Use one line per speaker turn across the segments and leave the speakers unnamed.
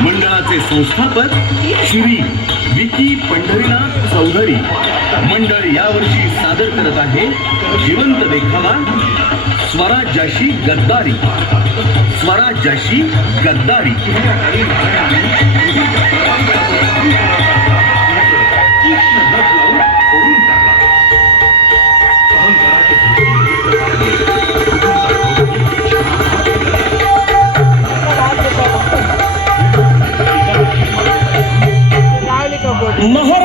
मंडळाचे संस्थापक श्री विकी पंढरीनाथ चौधरी. मंडळ यावर्षी सादर करत आहे जिवंत देखावा स्वराज्याशी गद्दारी. स्वराज्याशी गद्दारी. মহা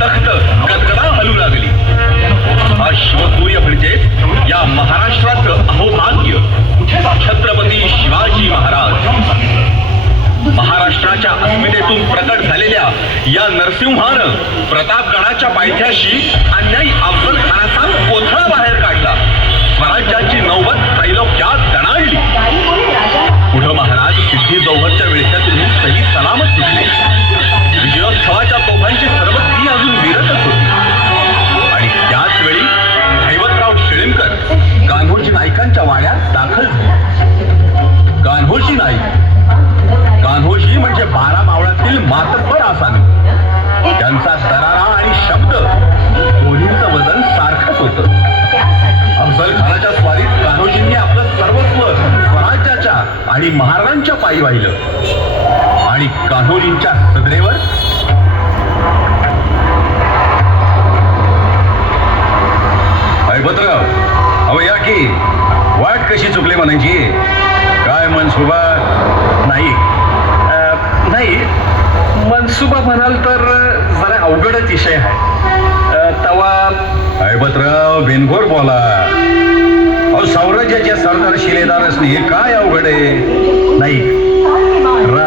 तख्त गदगदा हलू लागली. हा शिवसूर्य म्हणजे या महाराष्ट्राचं अहोभाग्य. छत्रपती शिवाजी महाराज. महाराष्ट्राच्या अस्मितेतून प्रकट झालेल्या या नरसिंहानं प्रतापगडाच्या पायथ्याशी अन्यायी अफजल खानाचा कोथळा मुलींच्या सदरेवर. भद्रराव अव या की वाट कशी चुकली म्हणायची काय मनसुबा? नाही. नाही. मनसुबा म्हणाल तर जरा अवघडच विषय आहे. तवा हैबतराव बेनगोर बोला. अहो साम्राज्याच्या सरदार शिलेदारसने काय अवघड आहे? नाही.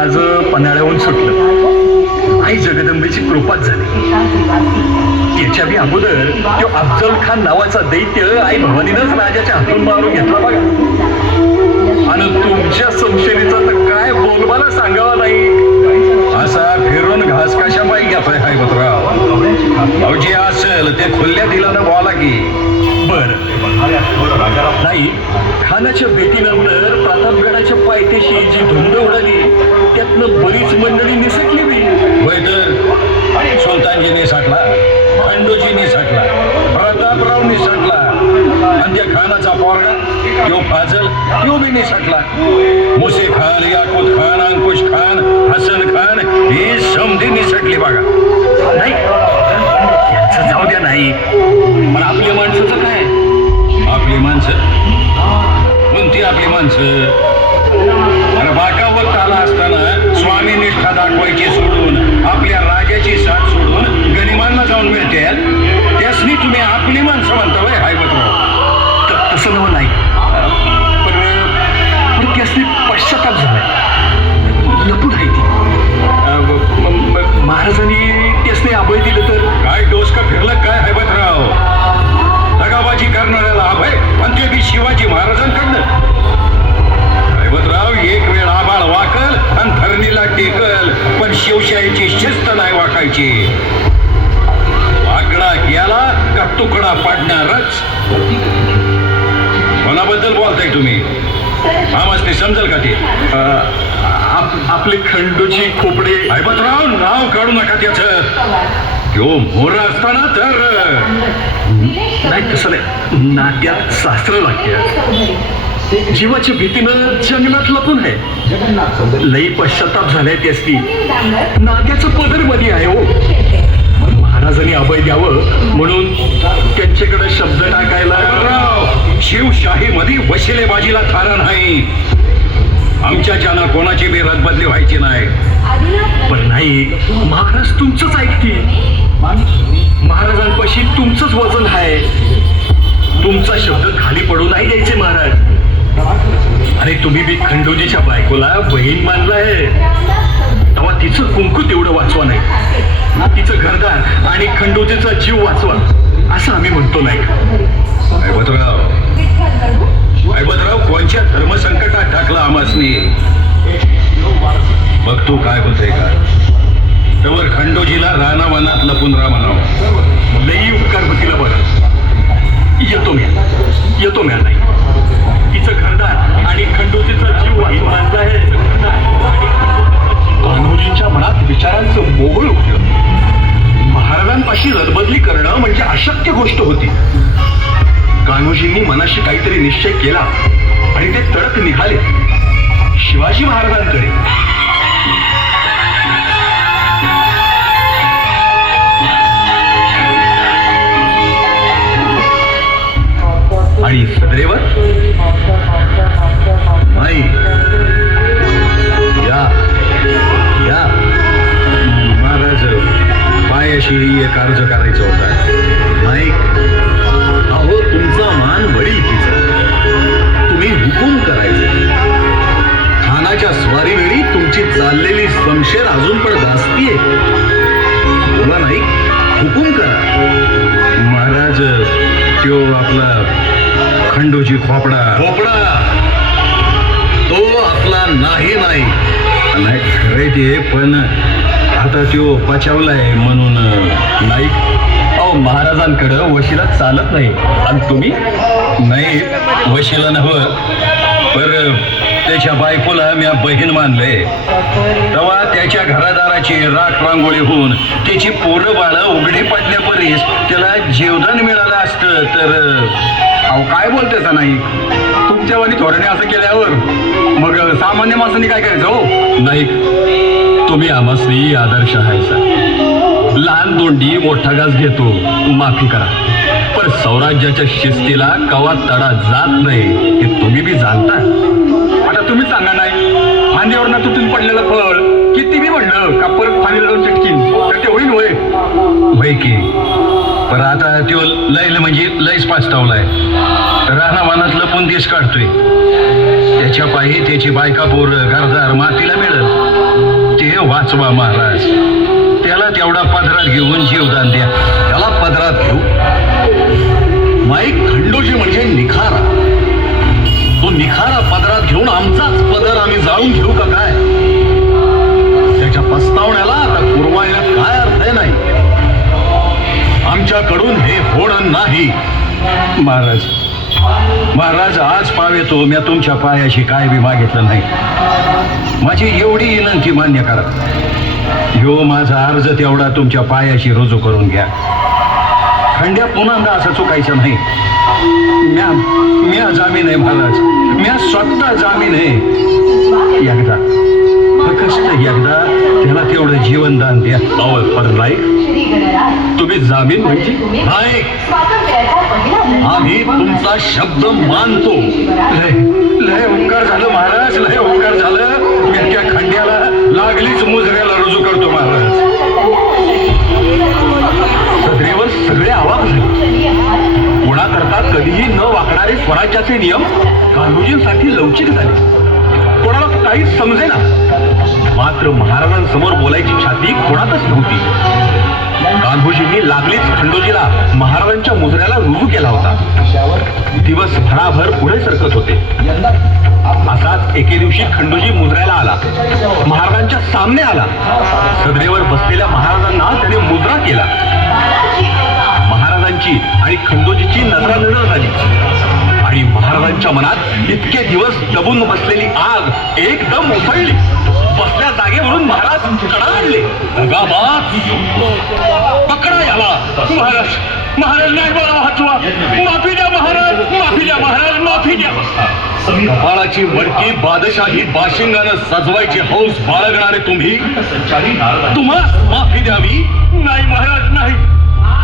आज पन्हाळ्याहून सुटलं. आई जगदंबेची कृपाच झाली. तिच्या बी अगोदर तो अफजल खान नावाचा दैत्य आई भवानीनच राजाच्या हातून मारून घेतला बघा. आणि तुमच्या संशयी शिवशाहीची शिस्त नाही वाकायची वाकडा गेला का तुकडा पाडणारच? कोणाबद्दल बोलताय तुम्ही? हा मस्त समजल का ते? आपले खंडूची खोपडे. ऐबतराव नाव काढू नका त्याच. तो मोर असताना तर नाही तसं नाही. नात्यात शास्त्र लागते.
जीवाची भीतीनं जन्मात लपून आहे. लई पश्चाताप झालाय त्यासनी नात्याचं पदरमध्ये आहे हो. महाराजांनी अभय द्यावं म्हणून त्यांच्याकडे शब्द टाकायला शिवशाही मध्ये वशिले बाजीला थारा नाही. आमच्या ज्यांना कोणाची बी रदबदली व्हायची नाही. पण नाही महाराज तुमचंच ऐकतील. महाराजांपाशी तुमचंच वजन आहे. तुमचा शब्द खाली पडू नाही द्यायचे महाराज. तुम्ही बी खंडोजीच्या बायकोला बहीण मानलाय तेव्हा तिचं कुंकू तेवढं वाचवा नाही. तिचं घरदार आणि खंडोजीचा जीव वाचवा. असं आम्ही म्हणतो नाही ऐबतराव. ऐबतराव कोणच्या धर्मसंकटात टाकला आमासनी? बघ तू काय होतंय का? तवर खंडोजीला रानावनात लपून राहा म्हणावं. लई उपकार होतीला बरं येतो मी. येतो मी नाही तिचं घरदार खंडोजीचा जीव वाचून आणला आहे. कान्होजींच्या मनात विचारांचं मोगळ उठलं. महाराजांपाशी रदबदली करणं म्हणजे अशक्य गोष्ट होती. कान्होजींनी मनाशी काहीतरी निश्चय केला आणि ते तडक निघाले. शिवाजी महाराजांकडे. पायाशी एक अर्ज करायचा होता. नाही अहो तुमचा मान वडील तुम्ही हुकूम करायचे. खानाच्या स्वारी वेळी तुमची चाललेली समशेर अजून पण गाजतीये बोला नाही हुकूम करा. महाराज त्यो आपला खंडोजी खोपडा. खोपडा. तो आपला नाही नाही नाही खरे ते पण आता त्यो पचावलाय म्हणून नाईक. नाही अहो महाराजांकडं वशिला चालत नाही. आणि तुम्ही? नाही वशिला नव पर त्याच्या बायकोला मी बहीण मानलंय. तेव्हा त्याच्या घरादाराची राख रांगोळी होऊन त्याची पोरं बाळं उघडी पडण्यापरीस त्याला जेवदान मिळालं असतं तर अहो काय बोलतेस नाही तुमच्या वाणी असं केल्यावर मग सामान्य माणसांनी काय करायचं हो? नाही तुम्ही आमासनी आदर्श आहे सर. लहान दोंडी मोठा घास घेतो माफी करा. पण सौराज्याच्या शिस्तीला कवा तडा जात नाही हे तुम्ही बी जाणता आता तुम्ही सांगा नाही फांदीवर ना तुटून पडलेलं फळ किती बी म्हणलं का परत फांदीला जाऊन चिटकीन तर ते होईल होय. होय पर पण आता त्यो लयला म्हणजे लयच पाचतावलाय. राहणावानात लपून देश काढतोय. त्याच्या पायी त्याची बायका पोर घरदार मातीला मिळत वाचवा महाराज. त्याला तेवढा पदरात घेऊन जीवदान द्या. त्याला पदरात घेऊ. माईक खंडोजी म्हणजे निखारा. तो निखारा पदरात घेऊन आमचाच पदर आम्ही जाळून घेऊ का काय? त्याच्या पस्तावण्याला आता कुरवायला काय अर्थ आहे नाही. आमच्याकडून हे होणं नाही. महाराज महाराज आज पावेतो. मी तुमच्या पायाशी काय बी मागितलं नाही. माझी एवढी विनंती मान्य करा. ह्यो माझा अर्ज तेवढा तुमच्या पायाशी रुजू करून घ्या. खंड्या पुन्हा असं चुकायचं नाही. म्या म्या जामीन आहे महाराज. म्या स्वतः जामीन आहे. एकदा फक्त एकदा त्याला तेवढं जीवनदान द्या. अवळ पर नाही तुम्ही जामीन म्हणजे नाही आम्ही तुमचा शब्द मानतो. लय लय उपकार झालं महाराज लय उपकार झालं. पहिलीच मुजऱ्याला रुजू करतो महाराज. सदरेवर सगळे आवाज. झाले कोणाकरता कधीही न वाकणारे स्वराज्याचे नियम गांधीजींसाठी लवचिक झाले. कोणाला काहीच समजेना. मात्र महाराजांसमोर बोलायची छाती कोणातच नव्हती. गांधीजींनी लागलीच खंडोजीला. महाराजांच्या मुजऱ्याला रुजू केला होता. दिवस भराभर पुढे सरकत होते. असाच एके दिवशी खंडोजी मुजऱ्याला आला. महाराजांच्या सामने आला. सदरेवर बसलेल्या महाराजांना त्याने मुजरा केला. महाराजांची आणि खंडोजीची नजरानजर झाली. आणि महाराजांच्या मनात इतके दिवस दबून बसलेली आग एकदम उसळली. बसल्या जागेवरून महाराज कडाडले पकडा याला. महाराज महाराज नाही मला वाचवा माफी द्या महाराज माफी द्या महाराज माफी द्या. कपाळाची मडकी बादशाही बाशिंगानं सजवायची हौस बाळगणारे तुम्ही? तुम्हा माफी द्यावी? नाही महाराज नाही.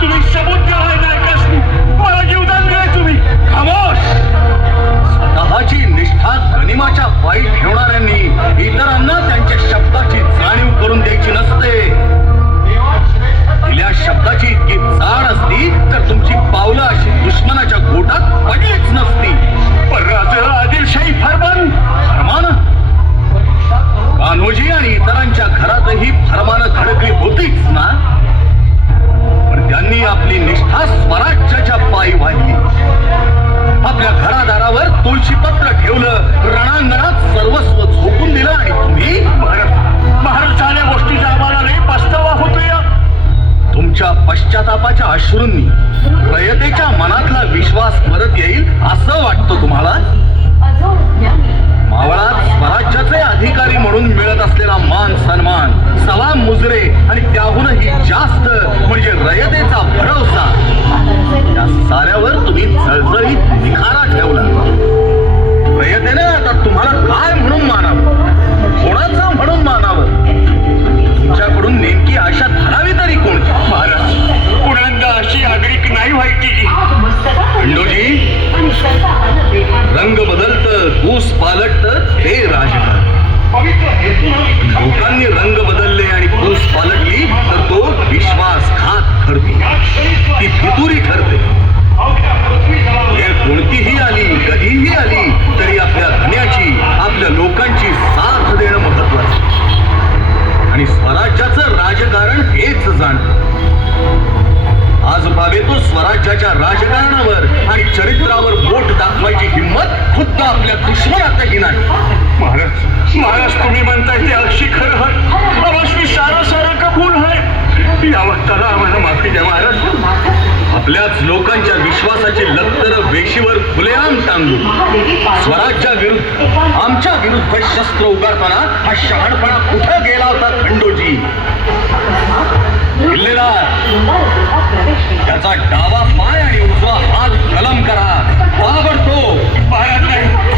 तुम्ही सबूत द्यावाय नायकासनी मला जीवदान दिले तुम्ही. खामोश. स्वतःची निष्ठा गनिमाच्या पायी ठेवणाऱ्यांनी इतरांना त्यांच्या शब्दाची जाणीव करून द्यायची नसते. दिल्या शब्दाची इतकी जाड असती तर तुमची पावलं अशी दुश्मनाच्या गोटात लोकांनी रंग बदलले आणि पूस पालटली तर तो विश्वासघात ठरते. ती फितुरी ठरते. कोणतीही आली कधीही आली तरी आपल्या धन्याची आपल्या लोकांची साथ देणं महत्वाचं आणि स्वराज्याचं राजकारण हेच जाणत. आज पावे तो स्वराज्याच्या राजकारणावर आणि चरित्रावर बोट दाखवायची हिंमत खुद्द आपल्या दुश्मनातही नाही. महाराज महाराज तुम्ही म्हणताय ते अक्षी खरं आहे. अवश्य सारा सारा कबूल आहे. या वक्ताला आम्हाला माफी द्या महाराज. आपल्याच लोकांच्या विश्वासाची लत्तर वेशीवर खुलेआम टांगून स्वराज्या विरुद्ध आमच्या विरुद्ध शस्त्र उगारताना हा शहाणपणा कुठं गेला होता खंडोजी? त्याचा डावा पाय आणि उजवा हात कलम करा. ताबडतोब. महाराज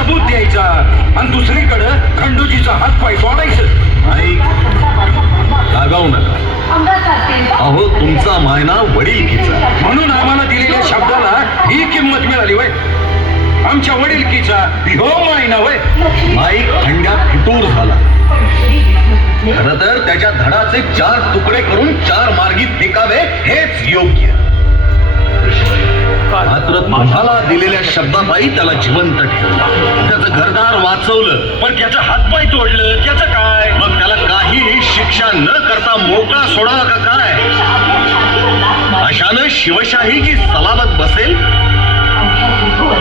शबूत द्यायचा. आणि दुसरीकडं खंडोजीचा हात पाय तोडायचं. नाही लागावू नका. अहो तुमचा मायना वडीलकीचा म्हणून आम्हाला दिलेल्या शब्दाला ही किंमत मिळाली वय. आमच्या वडीलकीचा ह्यो मायना वय. माई खंड्या फितूर झाला. खर तर त्याच्या धडाचे चार तुकडे करून चार मार्गी फेकावे हेच योग्य. मात्र तुम्हाला दिलेल्या शब्दापायी त्याला जिवंत ठेवला. त्याचं घरदार वाचवलं पण त्याचं हातपाय तोडलं. त्याचं काय? मग त्याला काहीही शिक्षा न करता मोकळा सोडावा का काय? अशानं शिवशाहीची सलामत बसेल?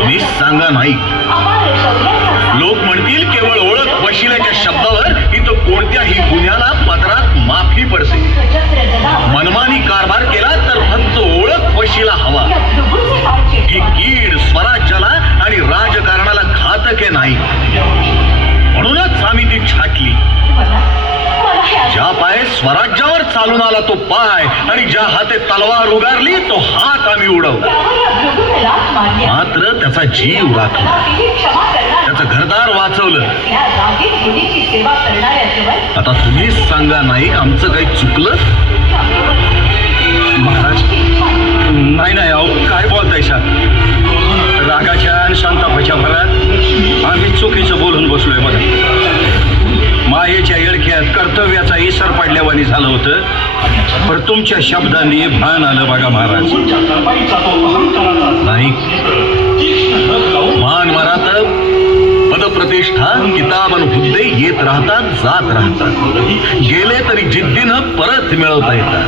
मी सांगा नाही. लोक म्हणतील केवळ ओळख वशिल्याच्या शब्दावर इथं कोणत्याही गुन्ह्याला पत्रात माफी पडते. मनमानी कारभार केला तर फक्त ओळख वशिला हवा. ही कीड स्वराज्याला आणि राजकारणाला घातक आहे नाही. म्हणूनच आम्ही ती छाटली. ज्या पाय स्वराज्यावर चालून आला तो पाय आणि ज्या हाते तलवार उगारली तो हात आम्ही उडवला. मात्र त्याचा जीव राखला. त्याचं घरदार वाचवलं. आता तुम्हीच सांगा नाही आमचं काही चुकलं? महाराज नाही नाही अहो काय बोलताय रागाच्या आणि संतापाच्या भरात आम्ही चुकीचं बोलून बसलोय बघा. मायेच्या येळख्यात कर्तव्याचा इसर पडल्यावानी झालं होतं. पण तुमच्या शब्दांनी भान आलं बघा महाराज. नाही. मान मरात पदप्रतिष्ठा किताब आणि हुद्दे येत राहतात जात राहतात. गेले तरी जिद्दीनं परत मिळवता येतात.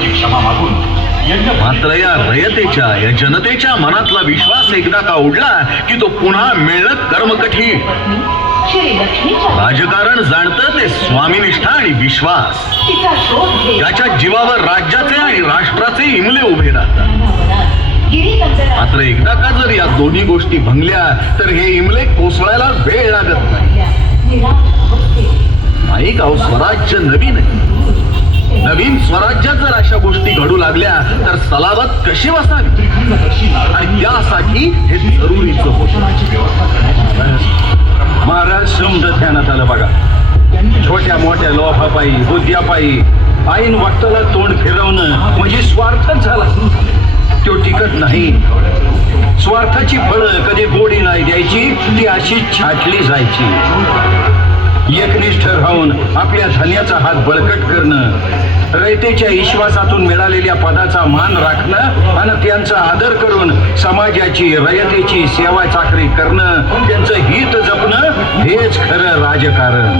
मात्र या रयतेच्या या जनतेच्या मनातला विश्वास एकदा का उडला की तो पुन्हा मिळणं कर्मकठीण? राजकारण जाणतं ते स्वामीनिष्ठा आणि विश्वास. त्याच्या जीवावर राज्याचे आणि राष्ट्राचे इमले उभे राहतात. मात्र एकदा का जर या दोन्ही गोष्टी भंगल्या तर हे इमले कोसळायला वेळ लागत नाही. माईक अहो स्वराज्य नवीन आहे. नवीन स्वराज्यात जर अशा गोष्टी घडू लागल्या तर सलावत कशी बसावी? आणि त्यासाठी हे जरुरीच होत. महाराज समज ध्यानात आलं बघा. छोट्या मोठ्या लोभापायी बुद्ध्यापायी आईन वाटताला तोंड फिरवणं म्हणजे स्वार्थच झाला. तो टिकत नाही. स्वार्थाची फळं कधी गोडी नाही द्यायची ती अशी छाटली जायची. एकनिष्ठ राहून आपल्या धन्याचा हात बळकट करणं रयतेच्या विश्वासातून मिळालेल्या पदाचा मान राखणं आणि त्यांचा आदर करून समाजाची रयतेची सेवा चाकरी करणं त्यांचं हित जपणं हेच खरं राजकारण.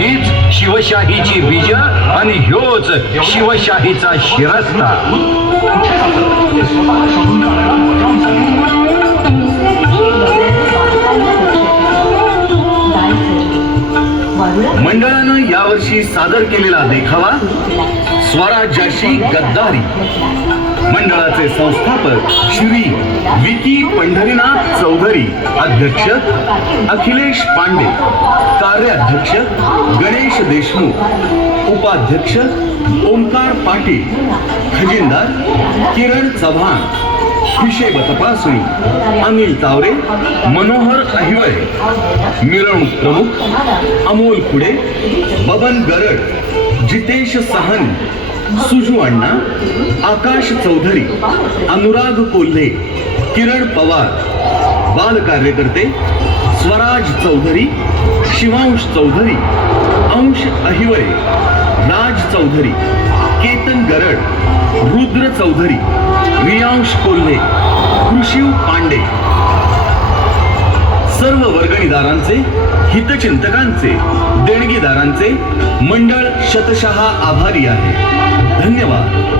हीच शिवशाहीची बीज आणि ह्योच शिवशाहीचा शिरस्ता. मंडळानं यावर्षी सादर केलेला देखावा स्वराज्याशी गद्दारी. मंडळाचे संस्थापक श्री विकी पंढरीनाथ चौधरी अध्यक्ष अखिलेश पांडे कार्याध्यक्ष गणेश देशमुख उपाध्यक्ष ओंकार पाटील खजिनदार किरण चव्हाण हिशेब तपासणी. अनिल तावरे मनोहर अहिवळे मिरवणूक प्रमुख अमोल कुडे बबन गरड जितेश सहन सुजू अण्णा आकाश चौधरी अनुराग कोल्हे किरण पवार बाल कार्यकर्ते स्वराज चौधरी शिवांश चौधरी अंश अहिवळे राज चौधरी केतन गरड रुद्र चौधरी रियांश कोल्हे कृषिव पांडे. सर्व वर्गणीदारांचे हितचिंतकांचे देणगीदारांचे मंडळ शतशः आभारी आहे. धन्यवाद.